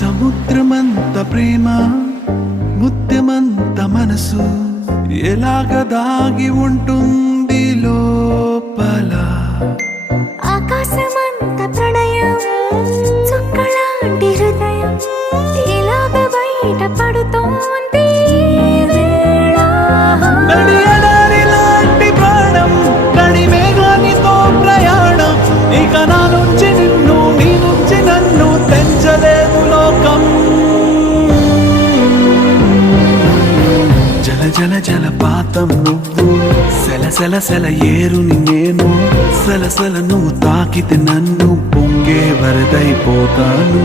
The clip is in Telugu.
సముద్రమంత ప్రేమ ముత్యమంత మనసు ఎలాగ దాగి ఉంటుంది లోపల. ఆకాశమంత ప్రణయం చుక్కలాంటి హృదయం ఇలాగ బయట పడుతోంది లాంటి ప్రాణం నడి మేఘానితో ప్రయాణం. ఇక నా నుంచి నిన్ను నీ నుంచి నన్ను తెంచలేదు లోకం. జల జల జలపాతం నువ్వు సెల సెల సెల ఏరుని నేను సలసల నువ్వు తాకితే నన్ను పొంగే వరదైపోతాను.